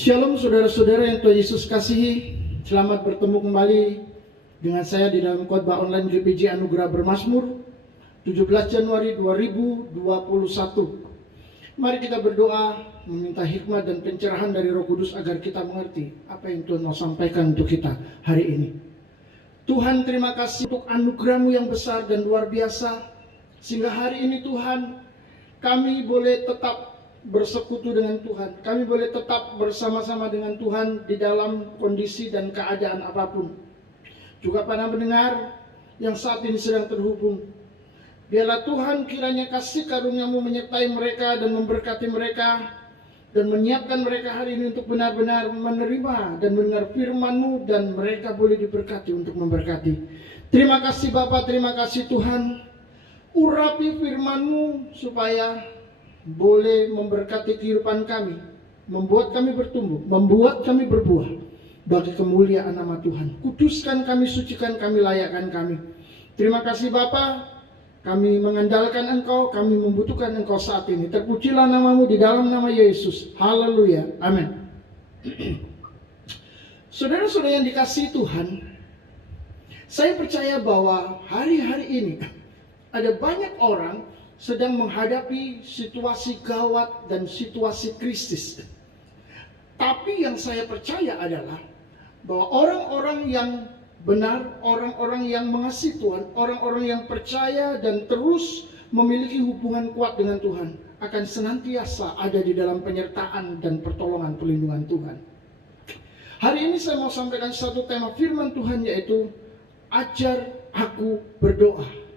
Shalom saudara-saudara yang Tuhan Yesus kasihi. Selamat bertemu kembali dengan saya di dalam khotbah online GPJ Anugerah Bermazmur 17 Januari 2021. Mari kita berdoa meminta hikmat dan pencerahan dari Roh Kudus agar kita mengerti apa yang Tuhan mau sampaikan untuk kita hari ini. Tuhan, terima kasih untuk anugerah-Mu yang besar dan luar biasa, sehingga hari ini Tuhan kami boleh tetap bersekutu dengan Tuhan. Kami boleh tetap bersama-sama dengan Tuhan di dalam kondisi dan keadaan apapun. Juga para pendengar yang saat ini sedang terhubung, biarlah Tuhan kiranya kasih karunia-Mu menyertai mereka dan memberkati mereka, dan menyiapkan mereka hari ini untuk benar-benar menerima dan mendengar firman-Mu, dan mereka boleh diberkati untuk memberkati. Terima kasih Bapa, terima kasih Tuhan. Urapi firman-Mu supaya boleh memberkati kehidupan kami, membuat kami bertumbuh, membuat kami berbuah bagi kemuliaan nama Tuhan. Kuduskan kami, sucikan kami, layakkan kami. Terima kasih Bapa, kami mengandalkan Engkau, kami membutuhkan Engkau saat ini. Terpujilah nama-Mu di dalam nama Yesus. Haleluya, amin. Saudara-saudara yang dikasihi Tuhan, saya percaya bahwa hari-hari ini ada banyak orang sedang menghadapi situasi gawat dan situasi krisis. Tapi yang saya percaya adalah bahwa orang-orang yang benar, orang-orang yang mengasihi Tuhan, orang-orang yang percaya dan terus memiliki hubungan kuat dengan Tuhan akan senantiasa ada di dalam penyertaan dan pertolongan perlindungan Tuhan. Hari ini saya mau sampaikan satu tema firman Tuhan, yaitu ajar aku berdoa.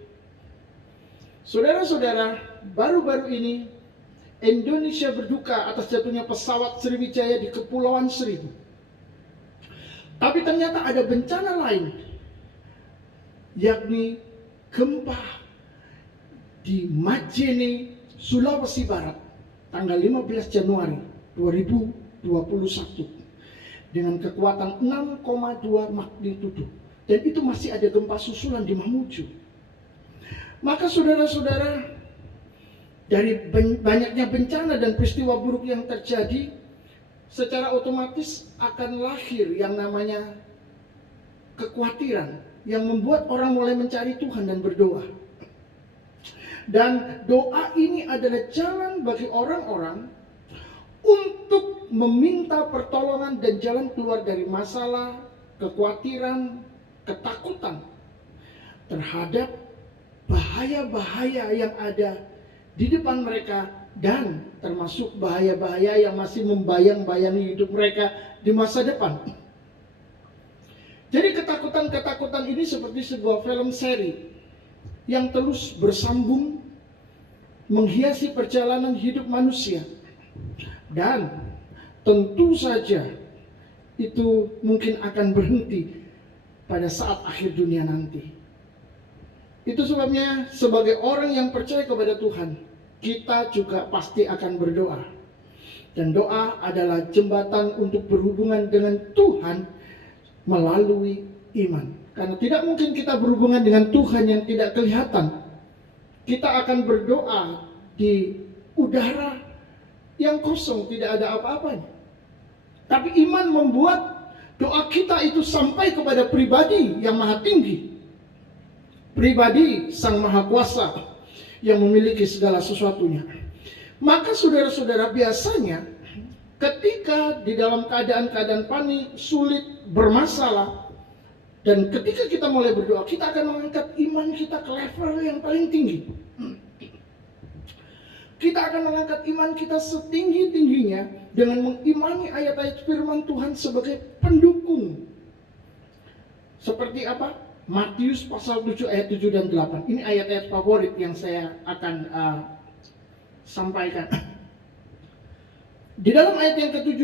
Saudara-saudara, baru-baru ini Indonesia berduka atas jatuhnya pesawat Sriwijaya di Kepulauan Seribu. Tapi ternyata ada bencana lain, yakni gempa di Majene, Sulawesi Barat, tanggal 15 Januari 2021 dengan kekuatan 6,2 magnitudo. Dan itu masih ada gempa susulan di Mamuju. Maka saudara-saudara, dari banyaknya bencana dan peristiwa buruk yang terjadi, secara otomatis akan lahir yang namanya kekhawatiran yang membuat orang mulai mencari Tuhan dan berdoa. Dan doa ini adalah jalan bagi orang-orang untuk meminta pertolongan dan jalan keluar dari masalah, kekhawatiran, ketakutan terhadap bahaya-bahaya yang ada di depan mereka, dan termasuk bahaya-bahaya yang masih membayang-bayangi hidup mereka di masa depan. Jadi ketakutan-ketakutan ini seperti sebuah film seri yang terus bersambung menghiasi perjalanan hidup manusia. Dan tentu saja itu mungkin akan berhenti pada saat akhir dunia nanti. Itu sebabnya sebagai orang yang percaya kepada Tuhan, kita juga pasti akan berdoa. Dan doa adalah jembatan untuk berhubungan dengan Tuhan melalui iman. Karena tidak mungkin kita berhubungan dengan Tuhan yang tidak kelihatan. Kita akan berdoa di udara yang kosong, tidak ada apa-apanya. Tapi iman membuat doa kita itu sampai kepada pribadi yang maha tinggi, pribadi Sang Maha Kuasa yang memiliki segala sesuatunya. Maka saudara-saudara, biasanya ketika di dalam keadaan-keadaan panik, sulit, bermasalah, dan ketika kita mulai berdoa, kita akan mengangkat iman kita ke level yang paling tinggi. Kita akan mengangkat iman kita setinggi-tingginya dengan mengimani ayat-ayat firman Tuhan sebagai pendukung. Seperti apa? Matius pasal 7 ayat 7 dan 8. Ini ayat-ayat favorit yang saya akan sampaikan. Di dalam ayat yang ke-7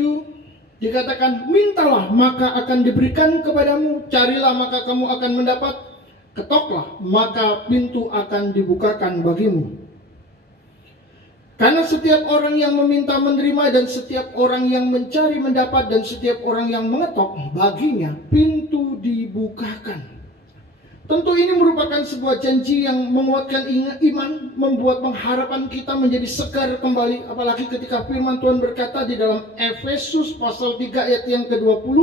dikatakan, mintalah maka akan diberikan kepadamu, carilah maka kamu akan mendapat, ketoklah maka pintu akan dibukakan bagimu. Karena setiap orang yang meminta menerima, dan setiap orang yang mencari mendapat, dan setiap orang yang mengetok baginya pintu dibukakan. Tentu ini merupakan sebuah janji yang menguatkan iman, membuat pengharapan kita menjadi segar kembali. Apalagi ketika firman Tuhan berkata di dalam Efesus pasal 3 ayat yang ke-20,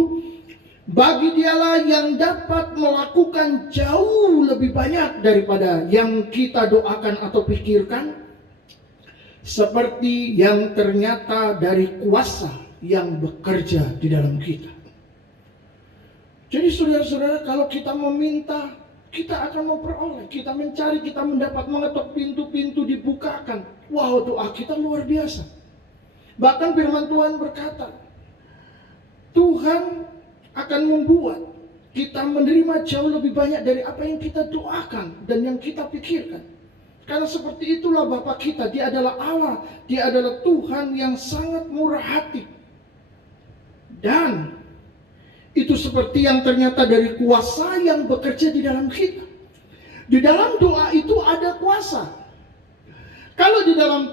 bagi dialah yang dapat melakukan jauh lebih banyak daripada yang kita doakan atau pikirkan, seperti yang ternyata dari kuasa yang bekerja di dalam kita. Jadi saudara-saudara, kalau kita meminta, kita akan memperoleh. Kita mencari, kita mendapat, mengetuk pintu-pintu dibukakan. Wow, doa kita luar biasa. Bahkan firman Tuhan berkata, Tuhan akan membuat kita menerima jauh lebih banyak dari apa yang kita doakan dan yang kita pikirkan. Karena seperti itulah Bapa kita, Dia adalah Allah, Dia adalah Tuhan yang sangat murah hati. Dan itu seperti yang ternyata dari kuasa yang bekerja di dalam kita. Di dalam doa itu ada kuasa. Kalau di dalam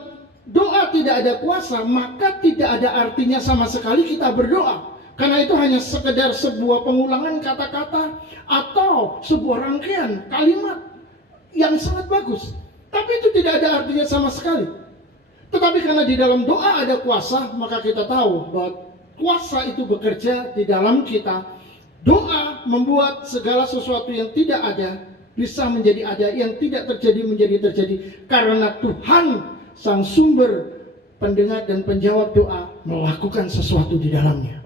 doa tidak ada kuasa, maka tidak ada artinya sama sekali kita berdoa. Karena itu hanya sekedar sebuah pengulangan kata-kata atau sebuah rangkaian kalimat yang sangat bagus. Tapi itu tidak ada artinya sama sekali. Tetapi karena di dalam doa ada kuasa, maka kita tahu bahwa kuasa itu bekerja di dalam kita. Doa membuat segala sesuatu yang tidak ada bisa menjadi ada, yang tidak terjadi menjadi terjadi. Karena Tuhan sang sumber pendengar dan penjawab doa melakukan sesuatu di dalamnya.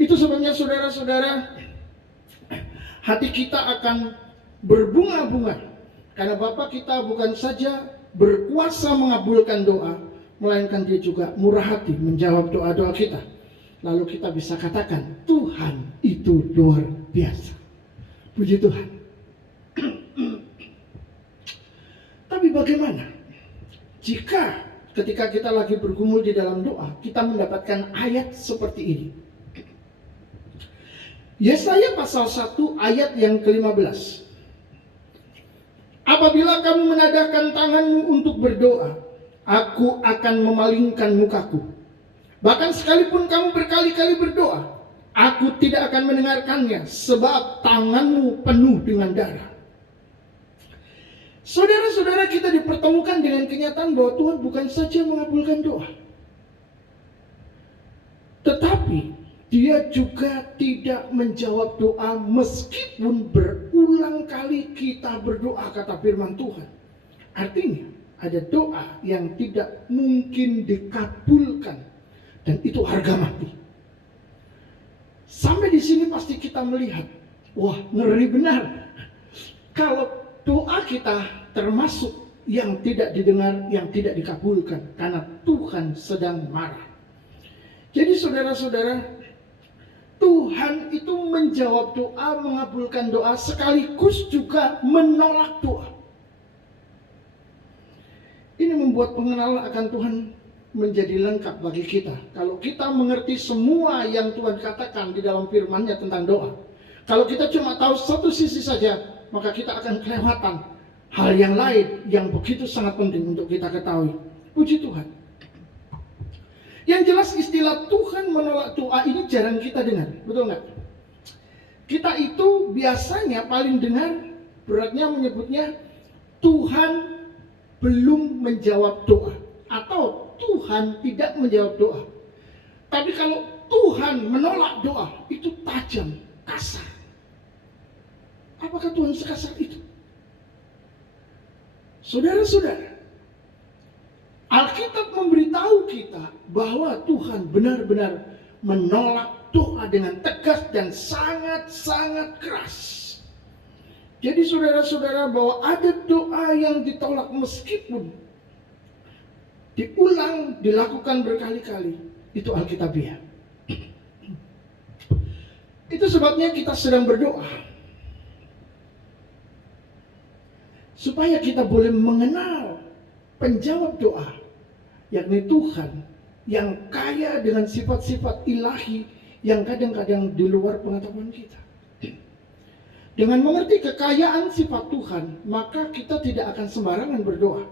Itu sebabnya saudara-saudara, hati kita akan berbunga-bunga. Karena Bapa kita bukan saja berkuasa mengabulkan doa, melainkan Dia juga murah hati menjawab doa-doa kita. Lalu kita bisa katakan, Tuhan itu luar biasa. Puji Tuhan. Tapi bagaimana jika ketika kita lagi bergumul di dalam doa, kita mendapatkan ayat seperti ini? Yesaya pasal 1 ayat yang ke-15. Apabila kamu menadahkan tanganmu untuk berdoa, aku akan memalingkan mukaku. Bahkan sekalipun kamu berkali-kali berdoa, aku tidak akan mendengarkannya, sebab tanganmu penuh dengan darah. Saudara-saudara, kita dipertemukan dengan kenyataan bahwa Tuhan bukan saja mengabulkan doa, tetapi Dia juga tidak menjawab doa meskipun berulang kali kita berdoa, kata firman Tuhan. Artinya ada doa yang tidak mungkin dikabulkan, dan itu harga mati. Sampai di sini pasti kita melihat, wah, ngeri benar. Kalau doa kita termasuk yang tidak didengar, yang tidak dikabulkan, karena Tuhan sedang marah. Jadi saudara-saudara, Tuhan itu menjawab doa, mengabulkan doa, sekaligus juga menolak doa. Ini membuat pengenalan akan Tuhan menjadi lengkap bagi kita. Kalau kita mengerti semua yang Tuhan katakan di dalam firman-Nya tentang doa. Kalau kita cuma tahu satu sisi saja, maka kita akan kelewatan hal yang lain yang begitu sangat penting untuk kita ketahui. Puji Tuhan. Yang jelas istilah Tuhan menolak doa ini jarang kita dengar, betul nggak? Kita itu biasanya paling dengar, beratnya menyebutnya Tuhan belum menjawab doa, atau Tuhan tidak menjawab doa. Tapi kalau Tuhan menolak doa, itu tajam, kasar. Apakah Tuhan sekasar itu? Saudara-saudara, Alkitab memberitahu kita bahwa Tuhan benar-benar menolak doa dengan tegas dan sangat-sangat keras. Jadi saudara-saudara, bahwa ada doa yang ditolak meskipun diulang, dilakukan berkali-kali, itu Alkitabiah. Itu sebabnya kita sedang berdoa, supaya kita boleh mengenal penjawab doa, yakni Tuhan yang kaya dengan sifat-sifat ilahi yang kadang-kadang di luar pengetahuan kita. Dengan mengerti kekayaan sifat Tuhan, maka kita tidak akan sembarangan berdoa.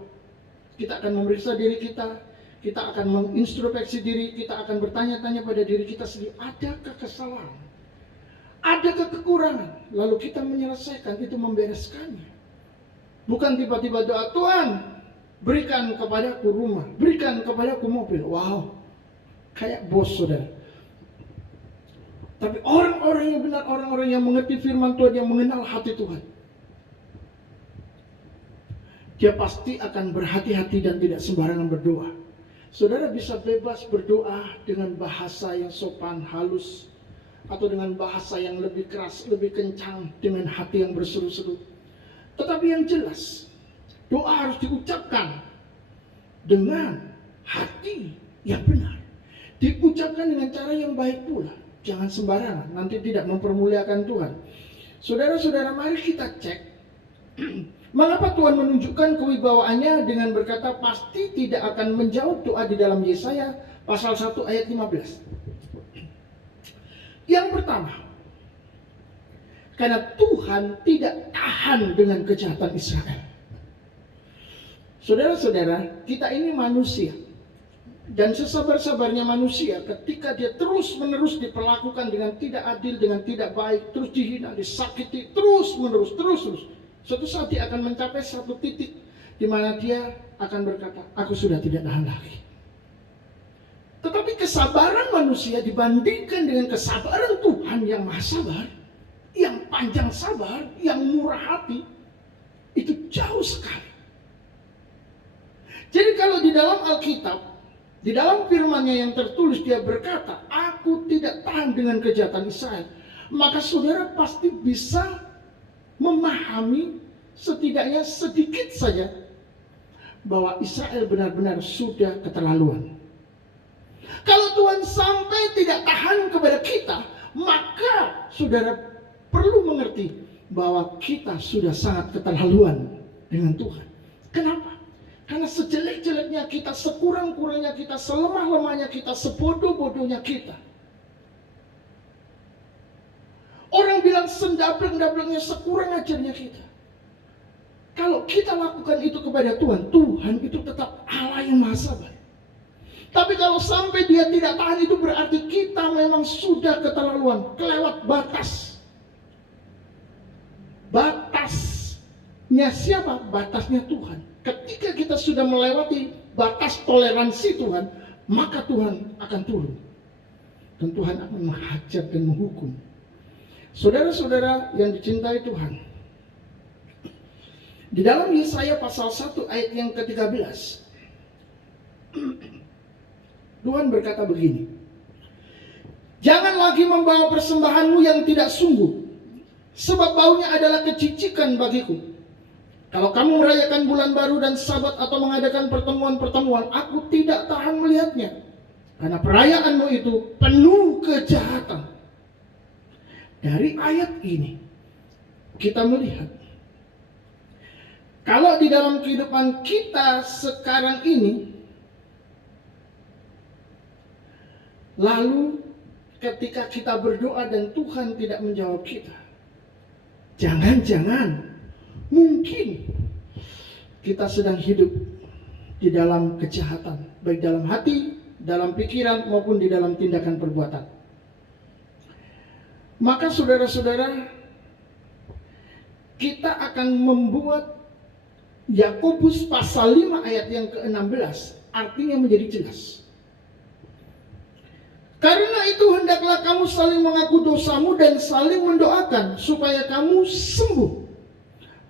Kita akan memeriksa diri kita, kita akan mengintrospeksi diri, kita akan bertanya-tanya pada diri kita sendiri, adakah kesalahan? Ada kekurangan, lalu kita menyelesaikan itu, membereskannya. Bukan tiba-tiba doa, Tuhan berikan kepadaku rumah, berikan kepadaku mobil. Wow, kayak bos, saudara. Tapi orang-orang yang benar, orang-orang yang mengerti firman Tuhan, yang mengenal hati Tuhan, dia pasti akan berhati-hati dan tidak sembarangan berdoa. Saudara bisa bebas berdoa dengan bahasa yang sopan, halus, atau dengan bahasa yang lebih keras, lebih kencang, dengan hati yang berseru-seru. Tetapi yang jelas, doa harus diucapkan dengan hati yang benar, diucapkan dengan cara yang baik pula. Jangan sembarangan, nanti tidak mempermuliakan Tuhan. Saudara-saudara, mari kita cek mengapa Tuhan menunjukkan kewibawaannya dengan berkata pasti tidak akan menjawab doa di dalam Yesaya pasal 1 ayat 15. Yang pertama, karena Tuhan tidak tahan dengan kejahatan Israel. Saudara-saudara, kita ini manusia. Dan sesabar-sabarnya manusia, ketika dia terus-menerus diperlakukan dengan tidak adil, dengan tidak baik, terus dihina, disakiti, terus-menerus. Suatu saat dia akan mencapai satu titik di mana dia akan berkata, aku sudah tidak tahan lagi. Tetapi kesabaran manusia dibandingkan dengan kesabaran Tuhan yang maha sabar, yang panjang sabar, yang murah hati, itu jauh sekali. Jadi kalau di dalam Alkitab, di dalam firman-Nya yang tertulis, dia berkata, aku tidak tahan dengan kejahatan Israel, maka saudara pasti bisa memahami setidaknya sedikit saja bahwa Israel benar-benar sudah keterlaluan. Kalau Tuhan sampai tidak tahan kepada kita, maka saudara perlu mengerti bahwa kita sudah sangat keterlaluan dengan Tuhan. Kenapa? Karena sejelek-jeleknya kita, sekurang-kurangnya kita, selemah-lemahnya kita, sebodoh-bodohnya kita, orang bilang sendableng-dablengnya, sekurang ajarnya kita, kalau kita lakukan itu kepada Tuhan, Tuhan itu tetap Allah yang maha sabar. Tapi kalau sampai dia tidak tahan, itu berarti kita memang sudah keterlaluan, kelewat batas. Batasnya siapa? Batasnya Tuhan. Ketika kita sudah melewati batas toleransi Tuhan, maka Tuhan akan turun. Dan Tuhan akan menghajar dan menghukum. Saudara-saudara yang dicintai Tuhan, di dalam Yesaya pasal 1 ayat yang ke-13, Tuhan berkata begini, jangan lagi membawa persembahanmu yang tidak sungguh, sebab baunya adalah kecicikan bagiku. Kalau kamu merayakan bulan baru dan sabat atau mengadakan pertemuan-pertemuan, aku tidak tahan melihatnya. Karena perayaanmu itu penuh kejahatan. Dari ayat ini, kita melihat, kalau di dalam kehidupan kita sekarang ini, lalu ketika kita berdoa dan Tuhan tidak menjawab kita, jangan-jangan mungkin kita sedang hidup di dalam kejahatan, baik dalam hati, dalam pikiran, maupun di dalam tindakan perbuatan. Maka saudara-saudara, kita akan membuat Yakobus pasal 5 ayat yang ke-16 artinya menjadi jelas. Karena itu hendaklah kamu saling mengaku dosamu dan saling mendoakan supaya kamu sembuh.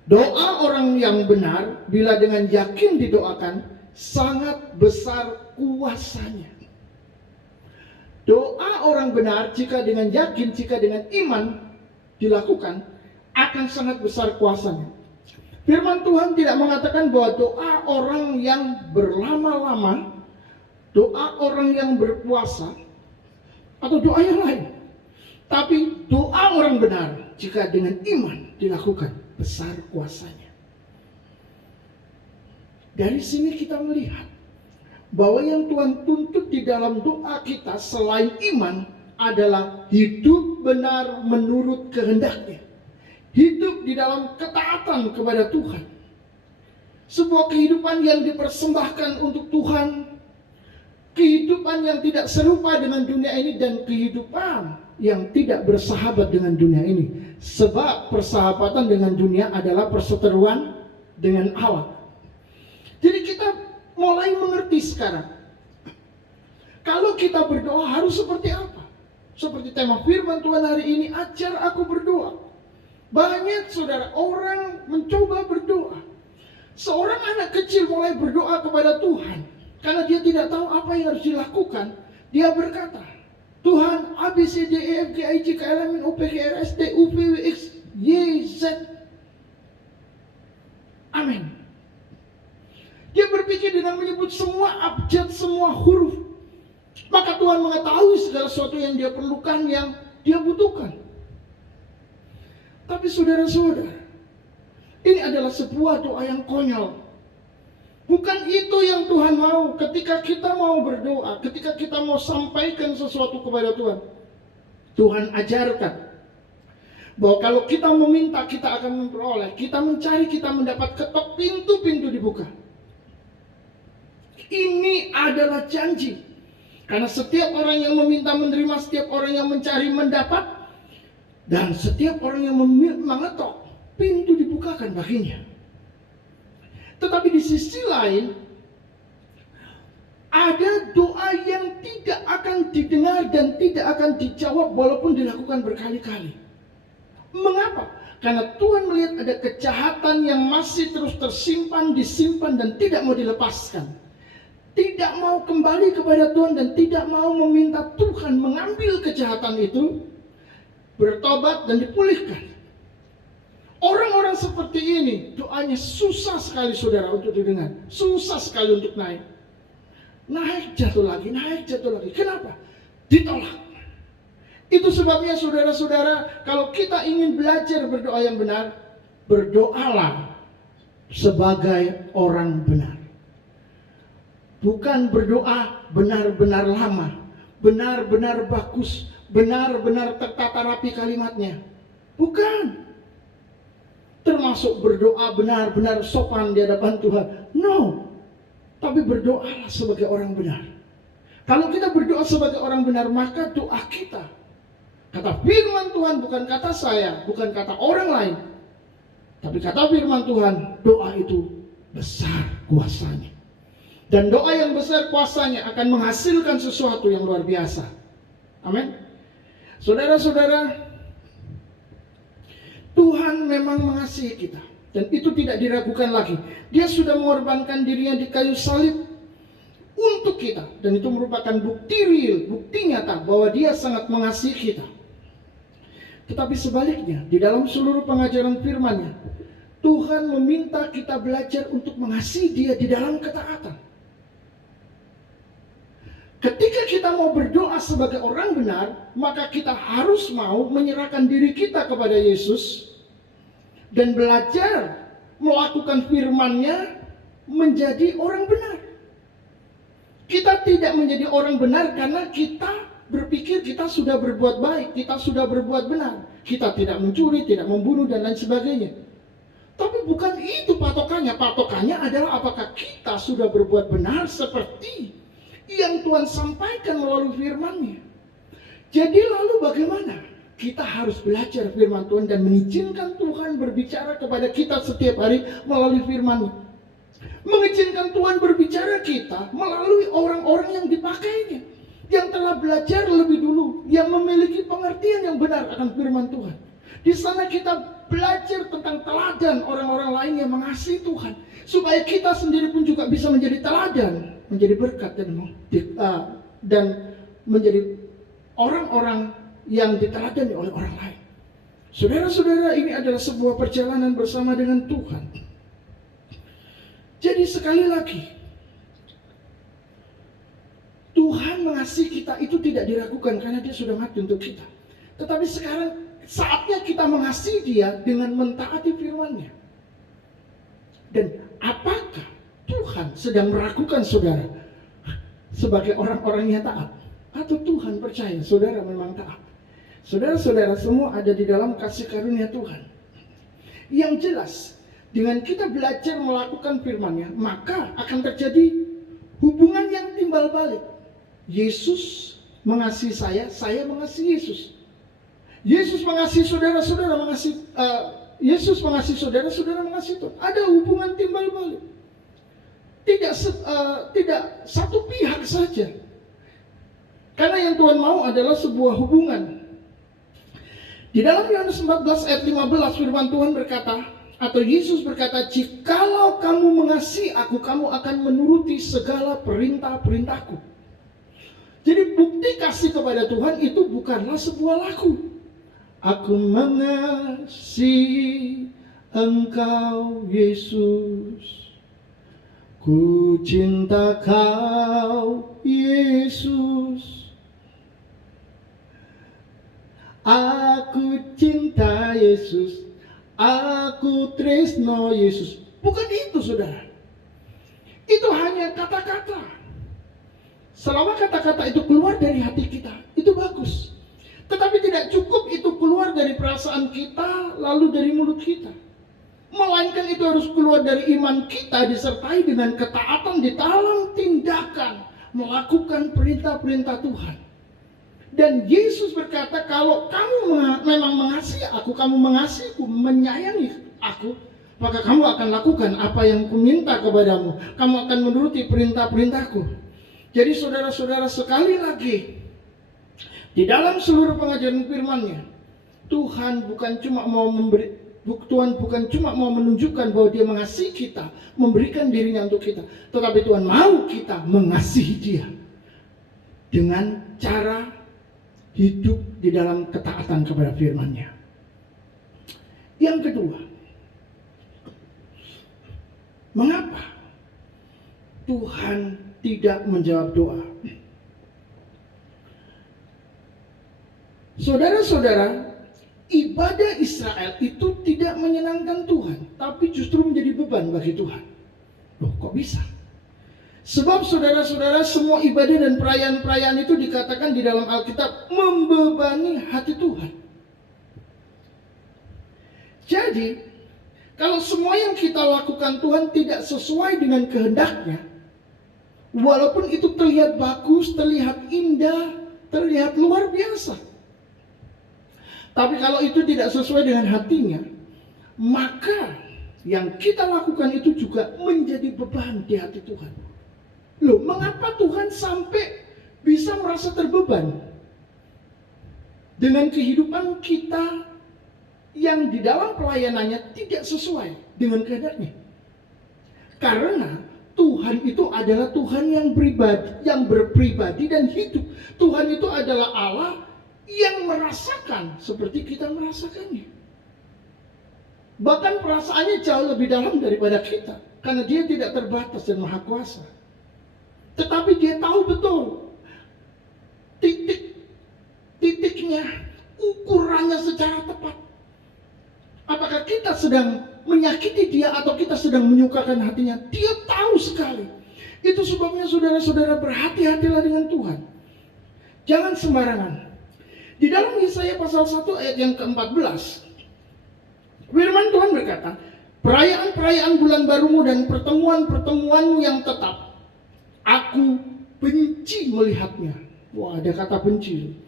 Doa orang yang benar bila dengan yakin didoakan sangat besar kuasanya. Doa orang benar jika dengan yakin, jika dengan iman dilakukan, akan sangat besar kuasanya. Firman Tuhan tidak mengatakan bahwa doa orang yang berlama-lama, doa orang yang berpuasa, atau doa yang lain. Tapi doa orang benar jika dengan iman dilakukan, besar kuasanya. Dari sini kita melihat bahwa yang Tuhan tuntut di dalam doa kita selain iman adalah hidup benar menurut kehendaknya. Hidup di dalam ketaatan kepada Tuhan. Sebuah kehidupan yang dipersembahkan untuk Tuhan. Kehidupan yang tidak serupa dengan dunia ini, dan kehidupan yang tidak bersahabat dengan dunia ini. Sebab persahabatan dengan dunia adalah perseteruan dengan Allah. Jadi kita mulai mengerti sekarang, kalau kita berdoa harus seperti apa? Seperti tema firman Tuhan hari ini, ajar aku berdoa. Banyak saudara orang mencoba berdoa. Seorang anak kecil mulai berdoa kepada Tuhan karena dia tidak tahu apa yang harus dilakukan. Dia berkata, Tuhan A B C D E F G I J K L M N O P Q R S T U V W X Y Z. Amin. Dia berpikir dengan menyebut semua abjad, semua huruf. Maka Tuhan mengetahui segala sesuatu yang dia perlukan, yang dia butuhkan. Tapi saudara-saudara, ini adalah sebuah doa yang konyol. Bukan itu yang Tuhan mau ketika kita mau berdoa, ketika kita mau sampaikan sesuatu kepada Tuhan. Tuhan ajarkan bahwa kalau kita meminta, kita akan memperoleh. Kita mencari, kita mendapat, ketok pintu-pintu dibuka. Ini adalah janji. Karena setiap orang yang meminta menerima, setiap orang yang mencari mendapat, dan setiap orang yang mengetok, pintu dibukakan baginya. Tetapi di sisi lain, ada doa yang tidak akan didengar dan tidak akan dijawab walaupun dilakukan berkali-kali. Mengapa? Karena Tuhan melihat ada kejahatan yang masih terus tersimpan, disimpan dan tidak mau dilepaskan. Tidak mau kembali kepada Tuhan dan tidak mau meminta Tuhan mengambil kejahatan itu, bertobat dan dipulihkan. Orang-orang seperti ini doanya susah sekali saudara untuk didengar, susah sekali untuk naik. Naik jatuh lagi, naik jatuh lagi. Kenapa? Ditolak. Itu sebabnya saudara-saudara, kalau kita ingin belajar berdoa yang benar, berdoalah sebagai orang benar. Bukan berdoa benar-benar lama, benar-benar bagus, benar-benar tertata rapi kalimatnya. Bukan. Termasuk berdoa benar-benar sopan di hadapan Tuhan. No. Tapi berdoalah sebagai orang benar. Kalau kita berdoa sebagai orang benar, maka doa kita, kata firman Tuhan, bukan kata saya, bukan kata orang lain, tapi kata firman Tuhan, doa itu besar kuasanya. Dan doa yang besar kuasanya akan menghasilkan sesuatu yang luar biasa. Amin. Saudara-saudara, Tuhan memang mengasihi kita. Dan itu tidak diragukan lagi. Dia sudah mengorbankan dirinya di kayu salib untuk kita. Dan itu merupakan bukti real, bukti nyata bahwa dia sangat mengasihi kita. Tetapi sebaliknya, di dalam seluruh pengajaran firman-Nya, Tuhan meminta kita belajar untuk mengasihi dia di dalam ketaatan. Ketika kita mau berdoa sebagai orang benar, maka kita harus mau menyerahkan diri kita kepada Yesus dan belajar melakukan firman-Nya menjadi orang benar. Kita tidak menjadi orang benar karena kita berpikir kita sudah berbuat baik, kita sudah berbuat benar. Kita tidak mencuri, tidak membunuh dan lain sebagainya. Tapi bukan itu patokannya. Patokannya adalah apakah kita sudah berbuat benar seperti yang Tuhan sampaikan melalui firman-Nya. Jadi lalu bagaimana? Kita harus belajar firman Tuhan dan mengizinkan Tuhan berbicara kepada kita setiap hari melalui firman-Nya. Mengizinkan Tuhan berbicara kita melalui orang-orang yang dipakainya, yang telah belajar lebih dulu, yang memiliki pengertian yang benar akan firman Tuhan. Di sana kita belajar tentang teladan orang-orang lain yang mengasihi Tuhan, supaya kita sendiri pun juga bisa menjadi teladan, menjadi berkat dan menjadi orang-orang yang diteladani oleh orang lain. Saudara-saudara, ini adalah sebuah perjalanan bersama dengan Tuhan. Jadi sekali lagi, Tuhan mengasihi kita itu tidak diragukan karena Dia sudah mati untuk kita. Tetapi sekarang saatnya kita mengasihi Dia dengan mentaati firman-Nya. Dan apakah Tuhan sedang meragukan saudara sebagai orang-orang yang taat? Atau Tuhan percaya saudara memang taat? Saudara-saudara semua ada di dalam kasih karunia Tuhan. Yang jelas, dengan kita belajar melakukan firman-Nya, maka akan terjadi hubungan yang timbal balik. Yesus mengasihi saya mengasihi Yesus. Yesus mengasihi saudara-saudara, Yesus mengasihi saudara-saudara mengasihi Tuhan. Ada hubungan timbal balik. Tidak satu pihak saja. Karena yang Tuhan mau adalah sebuah hubungan. Di dalam Yohanes 14 ayat 15 firman Tuhan berkata, atau Yesus berkata, "Jikalau kamu mengasihi aku, kamu akan menuruti segala perintah-perintahku." Jadi bukti kasih kepada Tuhan itu bukanlah sebuah laku. Aku mengasihi Engkau Yesus, ku cinta Kau Yesus, aku cinta Yesus, aku tresno Yesus. Bukan itu, saudara. Itu hanya kata-kata. Selama kata-kata itu keluar dari hati kita, itu bagus. Tetapi tidak cukup itu keluar dari perasaan kita, lalu dari mulut kita. Melainkan itu harus keluar dari iman kita, disertai dengan ketaatan di dalam tindakan, melakukan perintah-perintah Tuhan. Dan Yesus berkata, kalau kamu memang mengasihi aku, kamu mengasihiku, menyayangi aku, maka kamu akan lakukan apa yang kuminta kepadamu. Kamu akan menuruti perintah-perintahku. Jadi saudara-saudara, sekali lagi, di dalam seluruh pengajaran firman-Nya, Tuhan bukan cuma mau menunjukkan bahwa Dia mengasihi kita, memberikan dirinya untuk kita, tetapi Tuhan mau kita mengasihi Dia dengan cara hidup di dalam ketaatan kepada firman-Nya. Yang kedua, mengapa Tuhan tidak menjawab doa? Saudara-saudara, ibadah Israel itu tidak menyenangkan Tuhan, tapi justru menjadi beban bagi Tuhan. Loh, kok bisa? Sebab saudara-saudara, semua ibadah dan perayaan-perayaan itu dikatakan di dalam Alkitab membebani hati Tuhan. Jadi, kalau semua yang kita lakukan Tuhan tidak sesuai dengan kehendaknya, walaupun itu terlihat bagus, terlihat indah, terlihat luar biasa, tapi kalau itu tidak sesuai dengan hatinya, maka yang kita lakukan itu juga menjadi beban di hati Tuhan. Loh, mengapa Tuhan sampai bisa merasa terbeban dengan kehidupan kita yang di dalam pelayanannya tidak sesuai dengan kehendaknya? Karena Tuhan itu adalah Tuhan yang berpribadi dan hidup. Tuhan itu adalah Allah yang merasakan seperti kita merasakannya. Bahkan perasaannya jauh lebih dalam daripada kita, karena Dia tidak terbatas dan maha kuasa. Tetapi Dia tahu betul titiknya, ukurannya secara tepat. Apakah kita sedang menyakiti Dia atau kita sedang menyukakan hatinya? Dia tahu sekali. Itu sebabnya saudara-saudara, berhati-hatilah dengan Tuhan. Jangan sembarangan. Di dalam Yesaya pasal 1 ayat yang ke-14, firman Tuhan berkata, "Perayaan-perayaan bulan barumu dan pertemuan-pertemuanmu yang tetap, aku benci melihatnya." Wah, ada kata benci.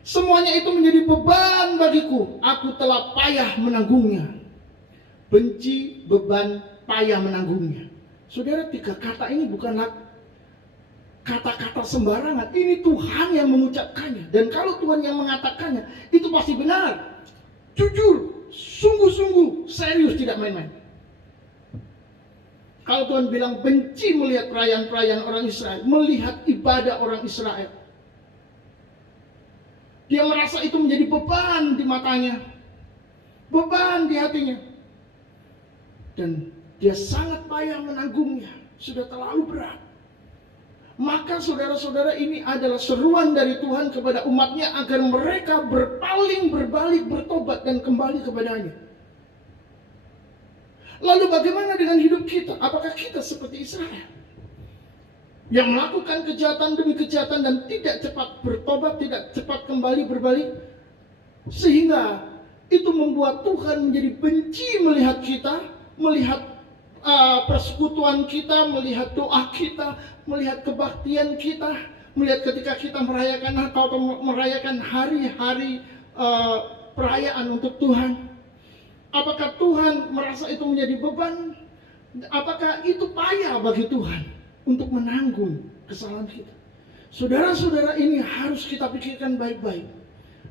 "Semuanya itu menjadi beban bagiku, aku telah payah menanggungnya." Benci, beban, payah menanggungnya. Saudara, 3 kata ini bukanlah kata-kata sembarangan. Ini Tuhan yang mengucapkannya. Dan kalau Tuhan yang mengatakannya, itu pasti benar, jujur, sungguh-sungguh, serius, tidak main-main. Kalau Tuhan bilang benci melihat perayaan-perayaan orang Israel, melihat ibadah orang Israel, Dia merasa itu menjadi beban di matanya, beban di hatinya, dan Dia sangat payah menanggungnya. Sudah terlalu berat. Maka saudara-saudara, ini adalah seruan dari Tuhan kepada umatnya agar mereka berpaling, berbalik, bertobat dan kembali kepadanya. Lalu bagaimana dengan hidup kita? Apakah kita seperti Israel yang melakukan kejahatan demi kejahatan dan tidak cepat bertobat, tidak cepat kembali berbalik, sehingga itu membuat Tuhan menjadi benci melihat kita, melihat persekutuan kita, melihat doa kita, melihat kebaktian kita, melihat ketika kita merayakan Natal atau merayakan hari-hari perayaan untuk Tuhan? Apakah Tuhan merasa itu menjadi beban? Apakah itu payah bagi Tuhan untuk menanggung kesalahan kita? Saudara-saudara, ini harus kita pikirkan baik-baik.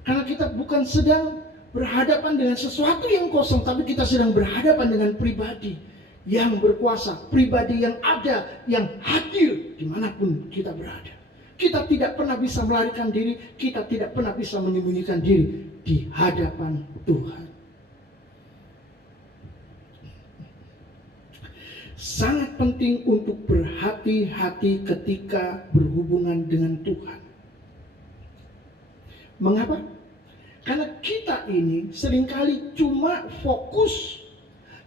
Karena kita bukan sedang berhadapan dengan sesuatu yang kosong, tapi kita sedang berhadapan dengan pribadi yang berkuasa, pribadi yang ada, yang hadir dimanapun kita berada. Kita tidak pernah bisa melarikan diri, kita tidak pernah bisa menyembunyikan diri di hadapan Tuhan. Sangat penting untuk berhati-hati ketika berhubungan dengan Tuhan. Mengapa? Karena kita ini seringkali cuma fokus,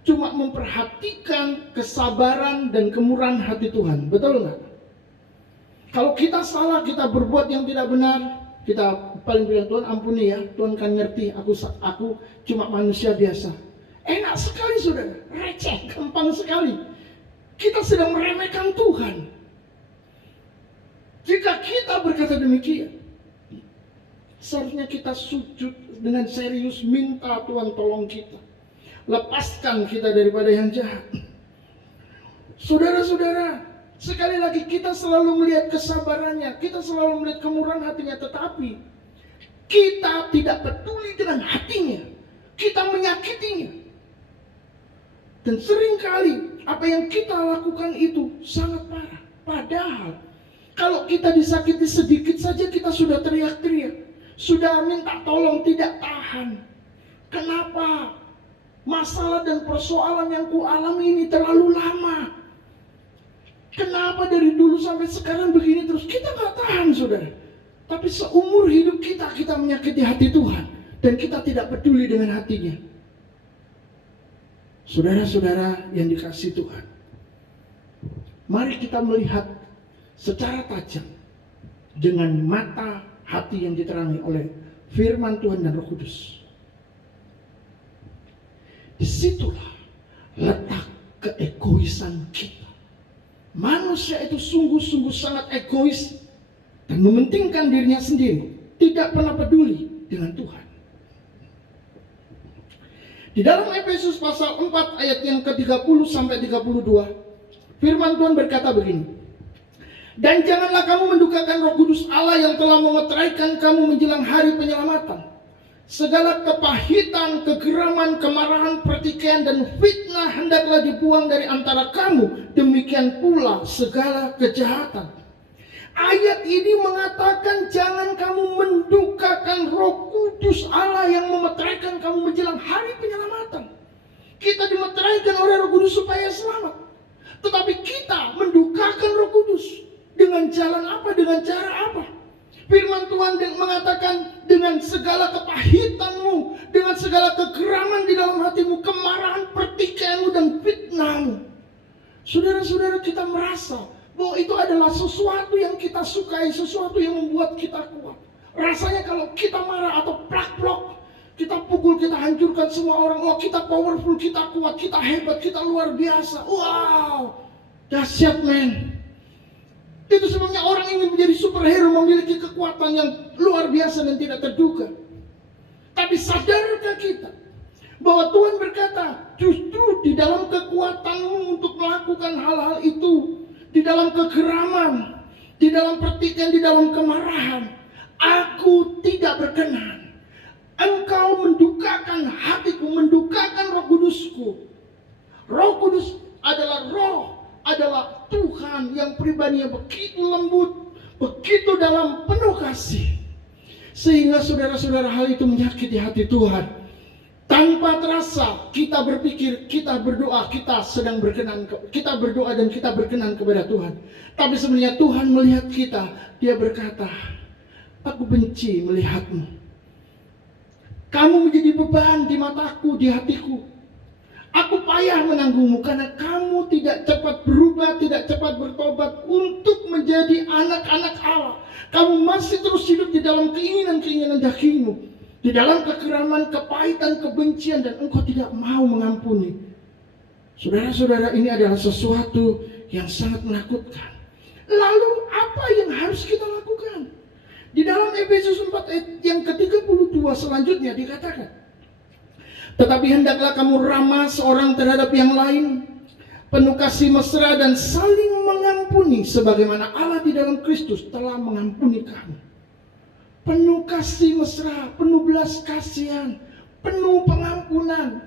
cuma memperhatikan kesabaran dan kemurahan hati Tuhan. Betul nggak? Kalau kita salah, kita berbuat yang tidak benar, kita paling bilang, Tuhan ampuni ya, Tuhan kan ngerti, aku cuma manusia biasa. Enak sekali saudara, receh, gampang sekali. Kita sedang meremehkan Tuhan. Jika kita berkata demikian, seharusnya kita sujud dengan serius, minta Tuhan tolong kita, lepaskan kita daripada yang jahat. Saudara-saudara, sekali lagi kita selalu melihat kesabarannya, kita selalu melihat kemurahan hatinya, tetapi kita tidak peduli dengan hatinya, kita menyakitinya. Dan seringkali apa yang kita lakukan itu sangat parah. Padahal kalau kita disakiti sedikit saja kita sudah teriak-teriak, sudah minta tolong, tidak tahan. Kenapa? Masalah dan persoalan yang kualami ini terlalu lama. Kenapa dari dulu sampai sekarang begini terus? Kita nggak tahan saudara. Tapi seumur hidup kita menyakiti hati Tuhan. Dan kita tidak peduli dengan hatinya. Saudara-saudara yang dikasihi Tuhan, mari kita melihat secara tajam dengan mata hati yang diterangi oleh firman Tuhan dan Roh Kudus. Disitulah letak keegoisan kita. Manusia itu sungguh-sungguh sangat egois dan mementingkan dirinya sendiri, tidak pernah peduli dengan Tuhan. Di dalam Efesus pasal 4 ayat yang ke-30 sampai 32, firman Tuhan berkata begini. Dan janganlah kamu mendukakan Roh Kudus Allah yang telah memeteraikan kamu menjelang hari penyelamatan. Segala kepahitan, kegeraman, kemarahan, pertikaian, dan fitnah hendaklah dibuang dari antara kamu. Demikian pula segala kejahatan. Ayat ini mengatakan jangan kamu mendukakan Roh Kudus Allah yang memeteraikan kamu menjelang hari penyelamatan. Kita dimeteraikan oleh Roh Kudus supaya selamat. Tetapi kita mendukakan Roh Kudus dengan jalan apa? Dengan cara apa? Firman Tuhan mengatakan dengan segala kepahitanmu, dengan segala kegeraman di dalam hatimu, kemarahan, pertikaianmu, dan fitnahmu. Saudara-saudara, kita merasa bahwa itu adalah sesuatu yang kita sukai, sesuatu yang membuat kita kuat. Rasanya kalau kita marah atau plak-plok, kita pukul, kita hancurkan semua orang. Oh, kita powerful, kita kuat, kita hebat, kita luar biasa. Wow, dahsyat men. Itu sebabnya orang ingin menjadi superhero, memiliki kekuatan yang luar biasa dan tidak terduga. Tapi sadarkah kita bahwa Tuhan berkata, justru di dalam kekuatanmu untuk melakukan hal-hal itu, di dalam kegeraman, di dalam pertikaian, di dalam kemarahan, aku tidak berkenan. Engkau mendukakan hatiku, mendukakan Roh Kudusku. Roh Kudus adalah adalah Tuhan yang pribadinya begitu lembut, begitu dalam penuh kasih. Sehingga saudara-saudara, hal itu menyakiti hati Tuhan. Tanpa terasa kita berpikir, kita berdoa, kita sedang berkenan, kita berdoa dan kita berkenan kepada Tuhan. Tapi sebenarnya Tuhan melihat kita, Dia berkata, aku benci melihatmu. Kamu menjadi beban di mataku, di hatiku. Aku payah menanggungmu karena kamu tidak cepat berubah, tidak cepat bertobat untuk menjadi anak-anak Allah. Kamu masih terus hidup di dalam keinginan-keinginan dagingmu, di dalam kekeraman, kepahitan, kebencian, dan engkau tidak mau mengampuni. Saudara-saudara, ini adalah sesuatu yang sangat menakutkan. Lalu apa yang harus kita lakukan? Di dalam Efesus 4 ayat yang ke-32 selanjutnya dikatakan, tetapi hendaklah kamu ramah seorang terhadap yang lain, penuh kasih mesra dan saling mengampuni, sebagaimana Allah di dalam Kristus telah mengampuni kamu. Penuh kasih mesra, penuh belas kasihan, penuh pengampunan.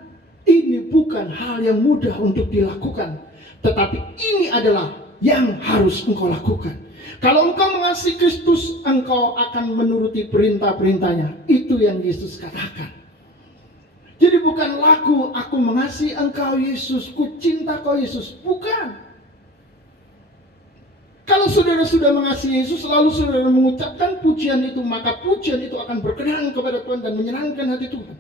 Ini bukan hal yang mudah untuk dilakukan, tetapi ini adalah yang harus engkau lakukan. Kalau engkau mengasihi Kristus, engkau akan menuruti perintah-perintahnya. Itu yang Yesus katakan. Jadi bukan lagu aku mengasihi engkau Yesus, ku cinta kau Yesus. Bukan. Kalau saudara sudah mengasihi Yesus, lalu saudara mengucapkan pujian itu, maka pujian itu akan berkenan kepada Tuhan dan menyenangkan hati Tuhan.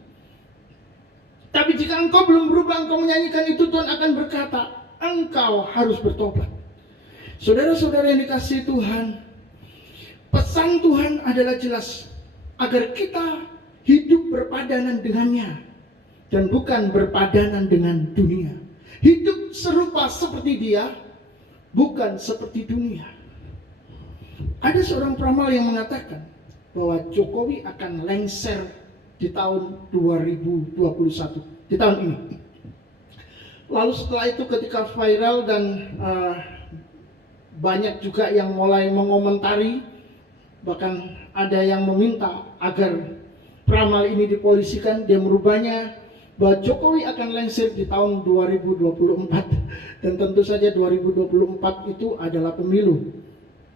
Tapi jika engkau belum berubah, engkau menyanyikan itu, Tuhan akan berkata, engkau harus bertobat. Saudara-saudara yang dikasihi Tuhan, pesan Tuhan adalah jelas, agar kita hidup berpadanan dengannya dan bukan berpadanan dengan dunia. Hidup serupa seperti dia, bukan seperti dunia. Ada seorang peramal yang mengatakan bahwa Jokowi akan lengser di tahun 2021, di tahun ini. Lalu setelah itu ketika viral dan banyak juga yang mulai mengomentari, bahkan ada yang meminta agar peramal ini dipolisikan, dia merubahnya bahwa Jokowi akan lengser di tahun 2024. Dan tentu saja 2024 itu adalah pemilu.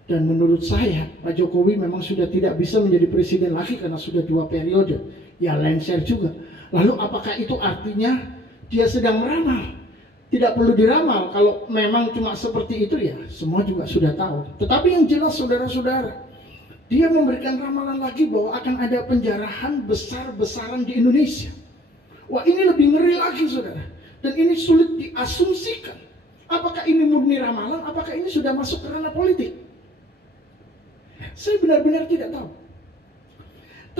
Dan menurut saya Pak Jokowi memang sudah tidak bisa menjadi presiden lagi karena sudah 2 periode. Ya lengser juga. Lalu apakah itu artinya dia sedang meramal? Tidak perlu diramal, kalau memang cuma seperti itu ya semua juga sudah tahu. Tetapi yang jelas saudara-saudara, dia memberikan ramalan lagi bahwa akan ada penjarahan besar-besaran di Indonesia. Wah, ini lebih ngeri lagi saudara. Dan ini sulit diasumsikan. Apakah ini murni ramalan? Apakah ini sudah masuk ke ranah politik? Saya benar-benar tidak tahu.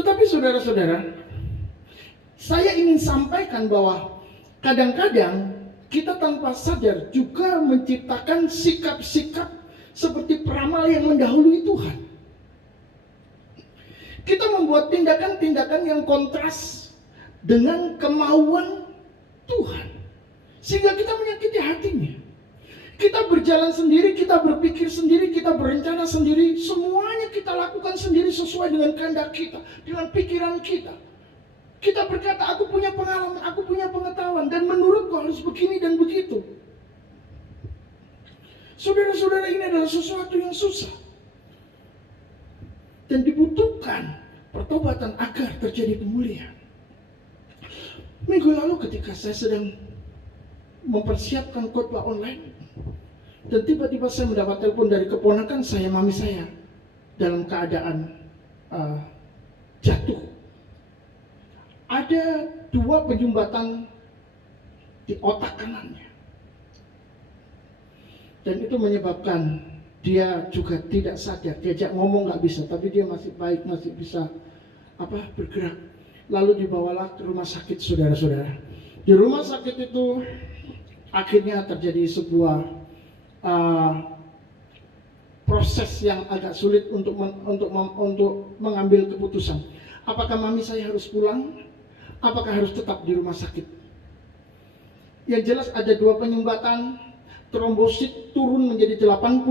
Tetapi saudara-saudara, saya ingin sampaikan bahwa kadang-kadang kita tanpa sadar juga menciptakan sikap-sikap seperti peramal yang mendahului Tuhan. Kita membuat tindakan-tindakan yang kontras dengan kemauan Tuhan, sehingga kita menyakiti hatinya. Kita berjalan sendiri, kita berpikir sendiri, kita berencana sendiri, semuanya kita lakukan sendiri sesuai dengan kehendak kita, dengan pikiran kita. Kita berkata, aku punya pengalaman, aku punya pengetahuan, dan menurutku harus begini dan begitu. Saudara-saudara, ini adalah sesuatu yang susah. Dan dibutuhkan pertobatan agar terjadi pemulihan. Minggu lalu ketika saya sedang mempersiapkan khotbah online, dan tiba-tiba saya mendapat telepon dari keponakan saya, mami saya, dalam keadaan jatuh. Ada 2 penyumbatan di otak kanannya. Dan itu menyebabkan dia juga tidak sadar. Diajak ngomong nggak bisa, tapi dia masih baik, masih bisa bergerak. Lalu dibawalah ke rumah sakit saudara-saudara. Di rumah sakit itu akhirnya terjadi sebuah proses yang agak sulit untuk mengambil keputusan. Apakah mami saya harus pulang? Apakah harus tetap di rumah sakit? Yang jelas ada 2 penyumbatan, trombosit turun menjadi 85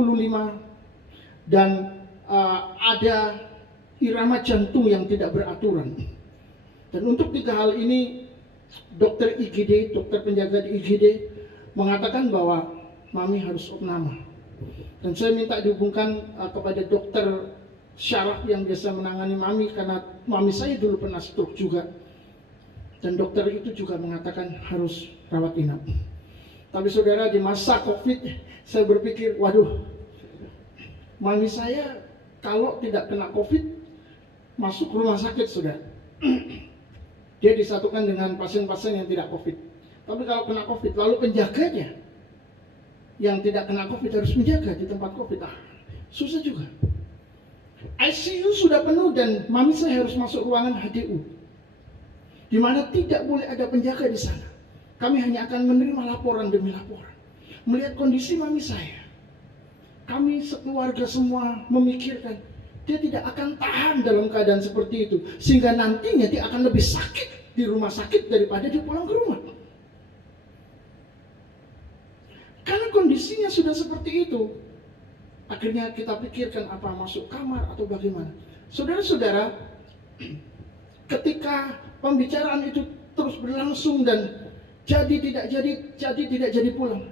dan ada irama jantung yang tidak beraturan. Dan untuk 3 hal ini dokter IGD, dokter penjaga di IGD mengatakan bahwa mami harus opname. Dan saya minta dihubungkan kepada dokter syaraf yang biasa menangani mami, karena mami saya dulu pernah stroke juga. Dan dokter itu juga mengatakan harus rawat inap. Tapi saudara, di masa COVID saya berpikir, waduh, mami saya kalau tidak kena COVID masuk rumah sakit sudah. Dia disatukan dengan pasien-pasien yang tidak COVID. Tapi kalau kena COVID, lalu penjaganya yang tidak kena COVID harus menjaga di tempat COVID. Susah juga. ICU sudah penuh dan mami saya harus masuk ruangan HDU, di mana tidak boleh ada penjaga di sana. Kami hanya akan menerima laporan demi laporan. Melihat kondisi mami saya, kami sekeluarga semua memikirkan, Dia tidak akan tahan dalam keadaan seperti itu, sehingga nantinya dia akan lebih sakit di rumah sakit daripada dia pulang ke rumah. Karena kondisinya sudah seperti itu. Akhirnya kita pikirkan apa masuk kamar atau bagaimana. Saudara-saudara, ketika pembicaraan itu terus berlangsung dan jadi tidak jadi pulang,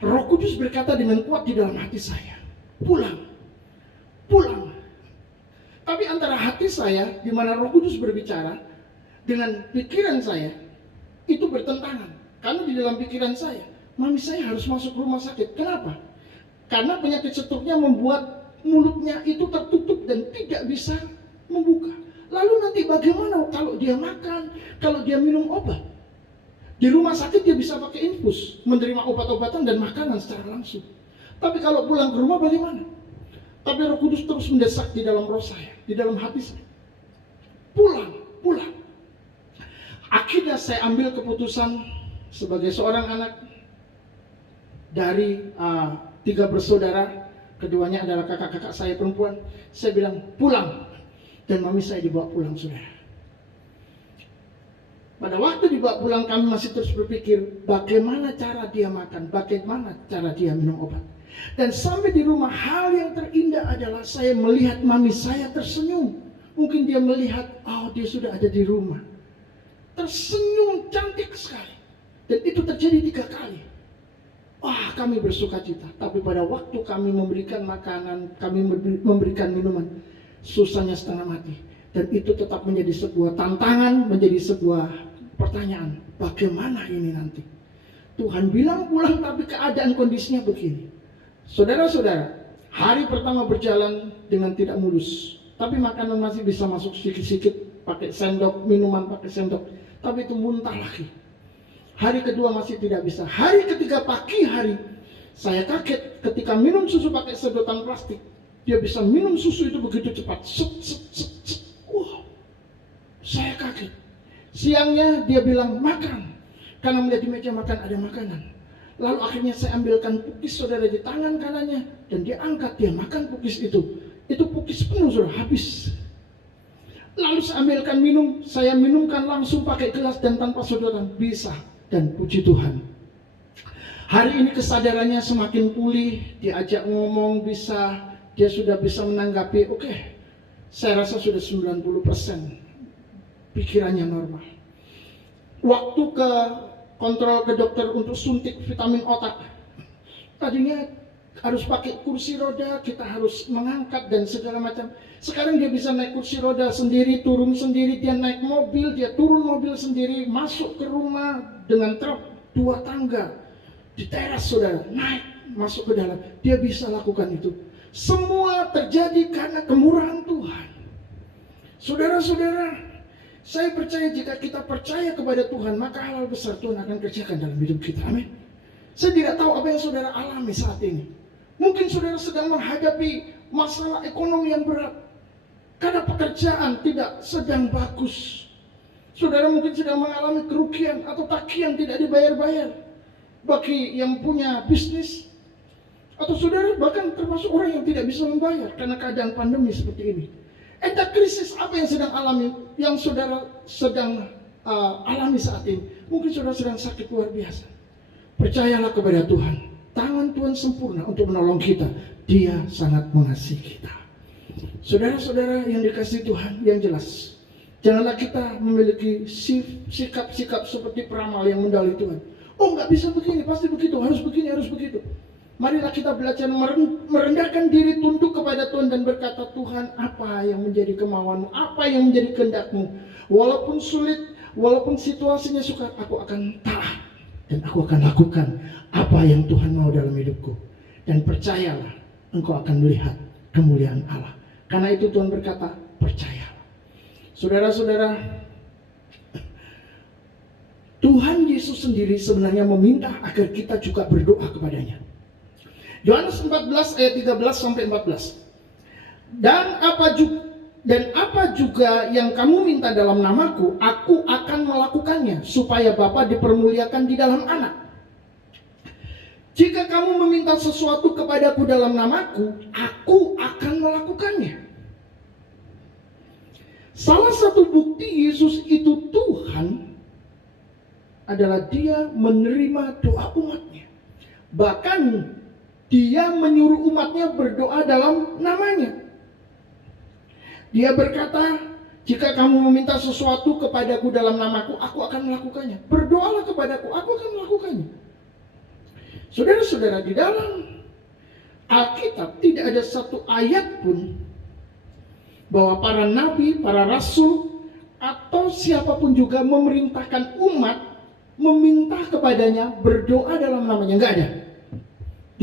Roh Kudus berkata dengan kuat di dalam hati saya, pulang. Tapi antara hati saya, di mana Roh Kudus berbicara, dengan pikiran saya, itu bertentangan. Karena di dalam pikiran saya, mami saya harus masuk rumah sakit. Kenapa? Karena penyakit stroke-nya membuat mulutnya itu tertutup dan tidak bisa membuka. Lalu nanti bagaimana kalau dia makan, kalau dia minum obat? Di rumah sakit dia bisa pakai infus, menerima obat-obatan dan makanan secara langsung. Tapi kalau pulang ke rumah bagaimana? Tapi Roh Kudus terus mendesak di dalam roh saya, di dalam hati saya. Pulang. Akhirnya saya ambil keputusan sebagai seorang anak dari 3 bersaudara, keduanya adalah kakak-kakak saya perempuan. Saya bilang pulang, dan mami saya dibawa pulang, saudara. Pada waktu dibawa pulang, kami masih terus berpikir bagaimana cara dia makan, bagaimana cara dia minum obat. Dan sampai di rumah, hal yang terindah adalah saya melihat mami saya tersenyum. Mungkin dia melihat, dia sudah ada di rumah. Tersenyum cantik sekali. Dan itu terjadi 3 kali. Kami bersuka cita. Tapi pada waktu kami memberikan makanan, kami memberikan minuman, susahnya setengah mati. Dan itu tetap menjadi sebuah tantangan, menjadi sebuah pertanyaan. Bagaimana ini nanti? Tuhan bilang pulang, tapi keadaan kondisinya begini. Saudara-saudara, hari pertama berjalan dengan tidak mulus. Tapi makanan masih bisa masuk sedikit-sedikit, pakai sendok, minuman pakai sendok. Tapi itu muntah lagi. Hari kedua masih tidak bisa. Hari ketiga pagi hari, saya kaget ketika minum susu pakai sedotan plastik. Dia bisa minum susu itu begitu cepat. Saya kaget. Siangnya dia bilang makan, karena melihat di meja makan ada makanan. Lalu akhirnya saya ambilkan pukis saudara di tangan kanannya, dan dia angkat, dia makan pukis itu. Itu pukis penuh sudah habis. Lalu saya ambilkan minum, saya minumkan langsung pakai gelas dan tanpa sedotan. Bisa, dan puji Tuhan. Hari ini kesadarannya semakin pulih, diajak ngomong bisa, dia sudah bisa menanggapi, oke, saya rasa sudah 90%. Pikirannya normal. Waktu kontrol ke dokter untuk suntik vitamin otak, tadinya harus pakai kursi roda, kita harus mengangkat dan segala macam. Sekarang dia bisa naik kursi roda sendiri, turun sendiri, dia naik mobil, dia turun mobil sendiri, masuk ke rumah dengan truk 2 tangga di teras saudara, naik masuk ke dalam. Dia bisa lakukan itu. Semua terjadi karena kemurahan Tuhan. Saudara-saudara, saya percaya jika kita percaya kepada Tuhan, maka hal besar Tuhan akan kerjakan dalam hidup kita. Amin. Saya tidak tahu apa yang saudara alami saat ini. Mungkin saudara sedang menghadapi masalah ekonomi yang berat, karena pekerjaan tidak sedang bagus. Saudara mungkin sedang mengalami kerugian atau tagihan tidak dibayar-bayar. Bagi yang punya bisnis, atau saudara bahkan termasuk orang yang tidak bisa membayar karena keadaan pandemi seperti ini. Entah krisis apa yang sedang alami, yang saudara sedang alami saat ini. Mungkin saudara sedang sakit luar biasa. Percayalah kepada Tuhan. Tangan Tuhan sempurna untuk menolong kita. Dia sangat mengasihi kita. Saudara-saudara yang dikasihi Tuhan, yang jelas, janganlah kita memiliki sikap-sikap seperti peramal yang mendalih Tuhan. Nggak bisa begini, pasti begitu, harus begini, harus begitu. Marilah kita belajar merendahkan diri, tunduk kepada Tuhan dan berkata, Tuhan, apa yang menjadi kemauan-Mu, apa yang menjadi kehendak-Mu. Walaupun sulit, walaupun situasinya sukar, aku akan taat dan aku akan lakukan apa yang Tuhan mau dalam hidupku. Dan percayalah, engkau akan melihat kemuliaan Allah. Karena itu Tuhan berkata, percayalah. Saudara-saudara, Tuhan Yesus sendiri sebenarnya meminta agar kita juga berdoa kepadanya. Yohanes 14 ayat 13 sampai 14. Dan apa juga yang kamu minta dalam namaku, aku akan melakukannya, supaya Bapa dipermuliakan di dalam Anak. Jika kamu meminta sesuatu kepadaku dalam namaku, aku akan melakukannya. Salah satu bukti Yesus itu Tuhan adalah dia menerima doa umatnya. Bahkan dia menyuruh umatnya berdoa dalam namanya. Dia berkata, jika kamu meminta sesuatu kepadaku dalam namaku, aku akan melakukannya. Berdoalah kepadaku, aku akan melakukannya. Saudara-saudara, di dalam Alkitab tidak ada satu ayat pun bahwa para nabi, para rasul, atau siapapun juga memerintahkan umat meminta kepadanya berdoa dalam namanya. Enggak ada.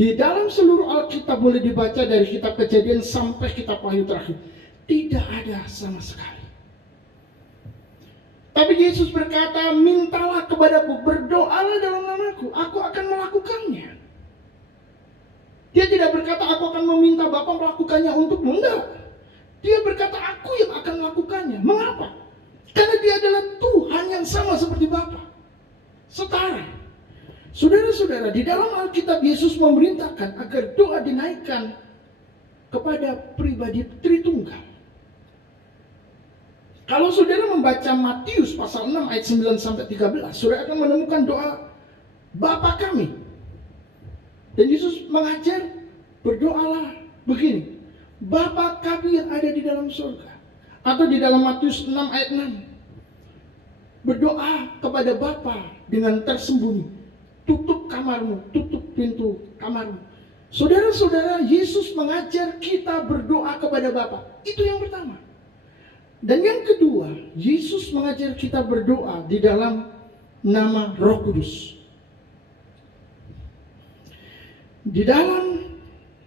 Di dalam seluruh Alkitab boleh dibaca dari kitab Kejadian sampai kitab Wahyu terakhir. Tidak ada sama sekali. Tapi Yesus berkata, mintalah kepadaku, berdoalah dalam namaku, aku akan melakukannya. Dia tidak berkata, aku akan meminta Bapa melakukannya untukmu. Enggak. Dia berkata, aku yang akan melakukannya. Mengapa? Karena dia adalah Tuhan yang sama seperti Bapa. Setara. Saudara-saudara, di dalam Alkitab Yesus memerintahkan agar doa dinaikkan kepada pribadi Tritunggal. Kalau saudara membaca Matius pasal 6 ayat 9 sampai 13, saudara akan menemukan doa Bapa kami. Dan Yesus mengajar, berdoalah begini, Bapa kami yang ada di dalam surga. Atau di dalam Matius 6 ayat 6, berdoa kepada Bapa dengan tersembunyi, tutup kamarmu, tutup pintu kamarmu. Saudara-saudara, Yesus mengajar kita berdoa kepada Bapa. Itu yang pertama. Dan yang kedua, Yesus mengajar kita berdoa di dalam nama Roh Kudus. Di dalam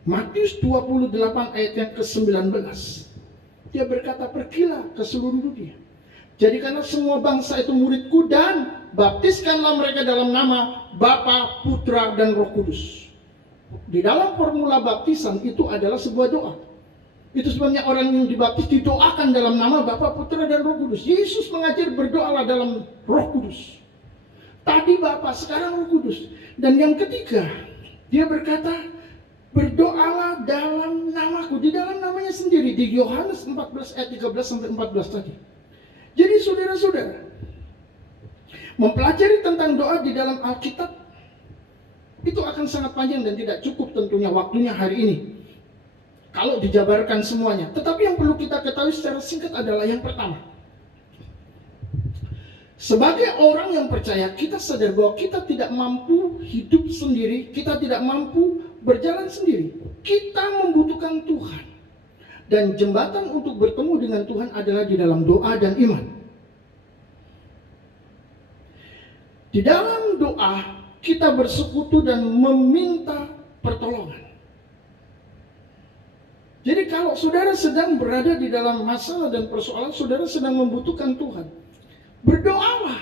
Matius 28 ayat yang ke-19, dia berkata, pergilah ke seluruh dunia, jadikanlah semua bangsa itu muridku dan baptiskanlah mereka dalam nama Bapa, Putra, dan Roh Kudus. Di dalam formula baptisan itu adalah sebuah doa. Itu sebabnya orang yang dibaptis didoakan dalam nama Bapa, Putra, dan Roh Kudus. Yesus mengajar berdoalah dalam Roh Kudus. Tadi Bapa, sekarang Roh Kudus. Dan yang ketiga, dia berkata, berdoalah dalam namaku. Di dalam namanya sendiri. Di Yohanes 14 ayat 13 sampai 14 tadi. Jadi saudara-saudara, mempelajari tentang doa di dalam Alkitab itu akan sangat panjang dan tidak cukup tentunya waktunya hari ini kalau dijabarkan semuanya. Tetapi yang perlu kita ketahui secara singkat adalah yang pertama, sebagai orang yang percaya, kita sadar bahwa kita tidak mampu hidup sendiri, kita tidak mampu berjalan sendiri. Kita membutuhkan Tuhan. Dan jembatan untuk bertemu dengan Tuhan adalah di dalam doa dan iman. Di dalam doa, kita bersekutu dan meminta pertolongan. Jadi kalau saudara sedang berada di dalam masalah dan persoalan, saudara sedang membutuhkan Tuhan, berdoalah.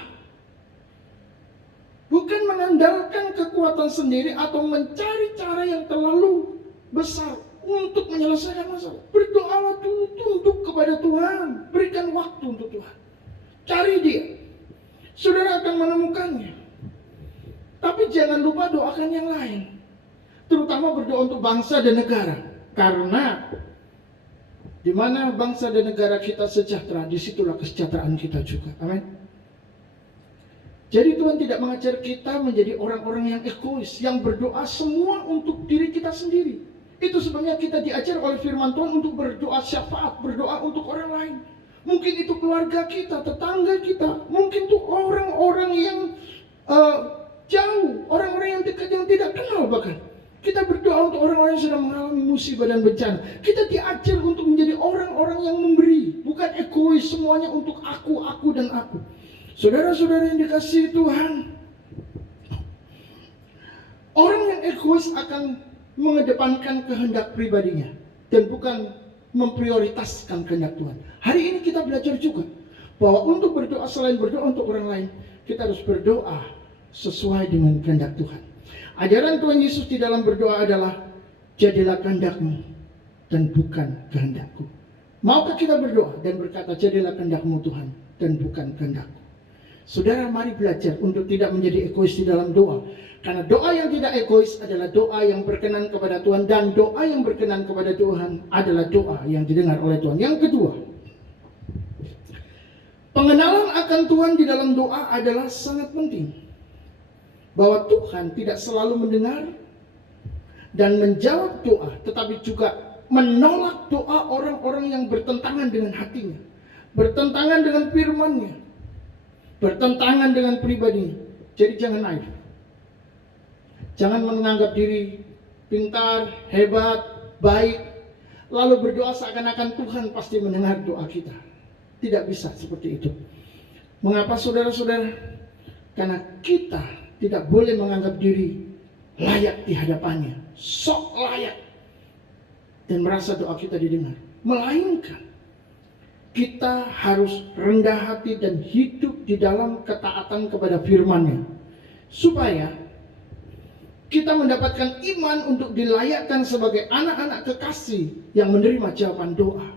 Bukan mengandalkan kekuatan sendiri atau mencari cara yang terlalu besar untuk menyelesaikan masalah. Berdoalah dulu, tunduk kepada Tuhan, berikan waktu untuk Tuhan. Cari dia, saudara akan menemukannya. Tapi jangan lupa doakan yang lain, terutama berdoa untuk bangsa dan negara. Karena di mana bangsa dan negara kita sejahtera, disitulah kesejahteraan kita juga. Amin. Jadi Tuhan tidak mengajar kita menjadi orang-orang yang egois, yang berdoa semua untuk diri kita sendiri. Itu sebabnya kita diajar oleh firman Tuhan untuk berdoa syafaat, berdoa untuk orang lain. Mungkin itu keluarga kita, tetangga kita, mungkin itu orang-orang yang jauh, orang-orang yang dekat yang tidak kenal bahkan. Kita berdoa untuk orang-orang yang sedang mengalami musibah dan bencana. Kita diajar untuk menjadi orang-orang yang memberi, bukan egois semuanya untuk aku dan aku. Saudara-saudara yang dikasihi Tuhan, orang yang egois akan mengedepankan kehendak pribadinya dan bukan memprioritaskan kehendak Tuhan. Hari ini kita belajar juga bahwa untuk berdoa, selain berdoa untuk orang lain, kita harus berdoa sesuai dengan kehendak Tuhan. Ajaran Tuhan Yesus di dalam berdoa adalah, jadilah kehendakmu dan bukan kehendakku. Maukah kita berdoa dan berkata, jadilah kehendak-Mu Tuhan dan bukan kehendakku? Saudara, mari belajar untuk tidak menjadi egois di dalam doa. Karena doa yang tidak egois adalah doa yang berkenan kepada Tuhan. Dan doa yang berkenan kepada Tuhan adalah doa yang didengar oleh Tuhan. Yang kedua, Pengenalan akan Tuhan di dalam doa adalah sangat penting. Bahwa Tuhan tidak selalu mendengar dan menjawab doa, tetapi juga menolak doa orang-orang yang bertentangan dengan hatinya, bertentangan dengan firman-Nya, bertentangan dengan pribadinya. Jadi jangan naif. Jangan menganggap diri pintar, hebat, baik, lalu berdoa seakan-akan Tuhan pasti mendengar doa kita. Tidak bisa seperti itu. Mengapa saudara-saudara? Karena kita tidak boleh menganggap diri layak di hadapannya, sok layak, dan merasa doa kita didengar. Melainkan kita harus rendah hati dan hidup di dalam ketaatan kepada firman-Nya, supaya kita mendapatkan iman untuk dilayakkan sebagai anak-anak kekasih yang menerima jawaban doa.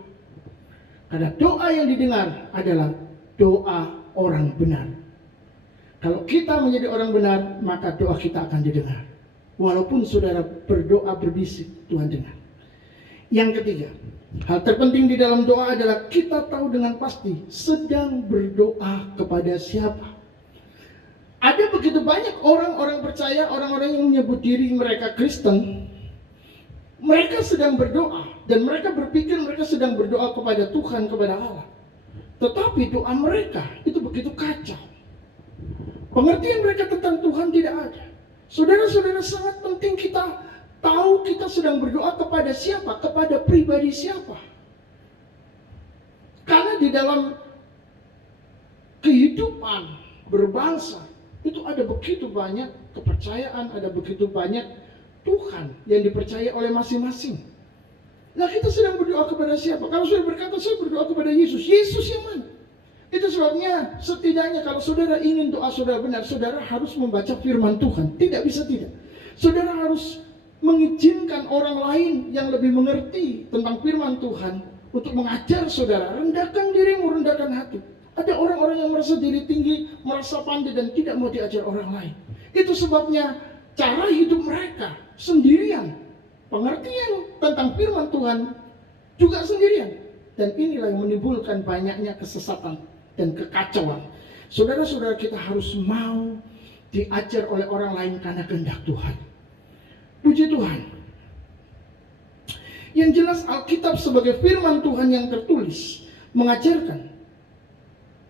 Karena doa yang didengar adalah doa orang benar. Kalau kita menjadi orang benar, maka doa kita akan didengar. Walaupun saudara berdoa berbisik, Tuhan dengar. Yang ketiga, hal terpenting di dalam doa adalah kita tahu dengan pasti sedang berdoa kepada siapa. Ada begitu banyak orang-orang percaya, orang-orang yang menyebut diri mereka Kristen. Mereka sedang berdoa dan mereka berpikir mereka sedang berdoa kepada Tuhan, kepada Allah. Tetapi doa mereka itu begitu kacau. Pengertian mereka tentang Tuhan tidak ada. Saudara-saudara, sangat penting kita tahu kita sedang berdoa kepada siapa, kepada pribadi siapa. Karena di dalam kehidupan berbangsa itu ada begitu banyak kepercayaan, ada begitu banyak Tuhan yang dipercaya oleh masing-masing. Nah, kita sedang berdoa kepada siapa? Kalau saudara berkata saya berdoa kepada Yesus, Yesus yang mana? Itu sebabnya setidaknya kalau saudara ingin doa saudara benar, saudara harus membaca firman Tuhan. Tidak bisa tidak. Saudara harus mengizinkan orang lain yang lebih mengerti tentang firman Tuhan untuk mengajar saudara. Rendahkan dirimu, rendahkan hati. Ada orang-orang yang merasa diri tinggi, merasa pandai dan tidak mau diajar orang lain. Itu sebabnya cara hidup mereka sendirian. Pengertian tentang firman Tuhan juga sendirian. Dan inilah yang menimbulkan banyaknya kesesatan dan kekacauan. Saudara-saudara, kita harus mau diajar oleh orang lain karena kehendak Tuhan. Puji Tuhan. Yang jelas Alkitab sebagai firman Tuhan yang tertulis mengajarkan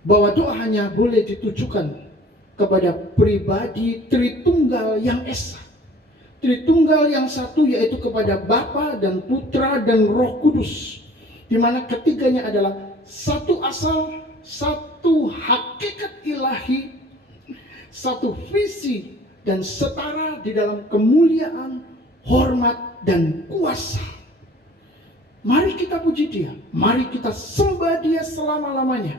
bahwa doa hanya boleh ditujukan kepada pribadi Tritunggal yang esa. Tritunggal yang satu, yaitu kepada Bapa dan Putra dan Roh Kudus, di mana ketiganya adalah satu asal, satu hakikat ilahi, satu visi dan setara di dalam kemuliaan, hormat dan kuasa. Mari kita puji Dia, mari kita sembah Dia selama-lamanya.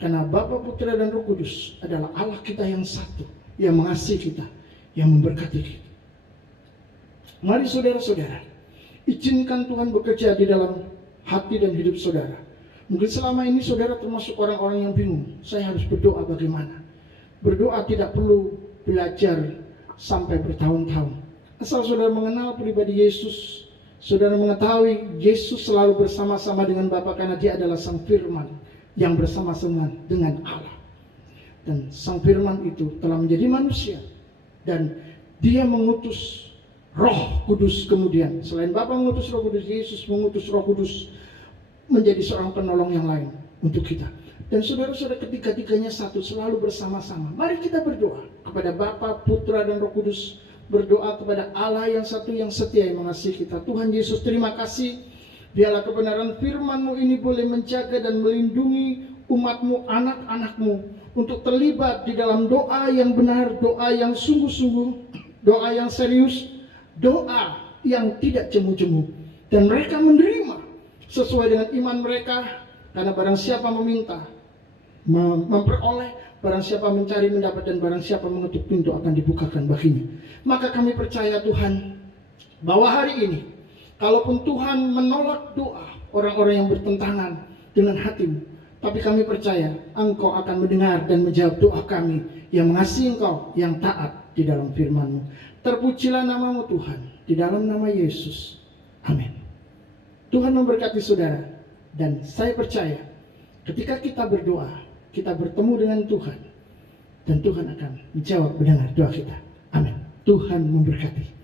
Karena Bapa, Putra dan Roh Kudus adalah Allah kita yang satu, yang mengasihi kita, yang memberkati kita. Mari saudara-saudara, izinkan Tuhan bekerja di dalam hati dan hidup saudara. Mungkin selama ini saudara termasuk orang-orang yang bingung, saya harus berdoa bagaimana? Berdoa tidak perlu belajar sampai bertahun-tahun. Asal saudara mengenal pribadi Yesus, saudara mengetahui Yesus selalu bersama-sama dengan Bapa karena Dia adalah Sang Firman yang bersama-sama dengan Allah. Dan Sang Firman itu telah menjadi manusia dan Dia mengutus Roh Kudus kemudian. Selain Bapa mengutus Roh Kudus, Yesus mengutus Roh Kudus menjadi seorang penolong yang lain untuk kita. Dan saudara-saudara, ketiga-tiganya satu, selalu bersama-sama. Mari kita berdoa kepada Bapa, Putra dan Roh Kudus. Berdoa kepada Allah yang satu yang setia yang mengasihi kita. Tuhan Yesus, terima kasih. Biarlah kebenaran firman-Mu ini boleh menjaga dan melindungi umat-Mu, anak-anak-Mu, untuk terlibat di dalam doa yang benar, doa yang sungguh-sungguh, doa yang serius, doa yang tidak jemu-jemu. Dan mereka menerima sesuai dengan iman mereka. Karena barang siapa meminta, memperoleh, barang siapa mencari mendapat, dan barang siapa mengetuk pintu akan dibukakan baginya. Maka kami percaya Tuhan, bahwa hari ini kalaupun Tuhan menolak doa orang-orang yang bertentangan dengan hati-Mu, tapi kami percaya Engkau akan mendengar dan menjawab doa kami yang mengasihi Engkau, yang taat di dalam firman-Mu. Terpujilah nama-Mu Tuhan, di dalam nama Yesus. Amin. Tuhan memberkati saudara. Dan saya percaya ketika kita berdoa, kita bertemu dengan Tuhan, dan Tuhan akan menjawab mendengar doa kita. Amin. Tuhan memberkati.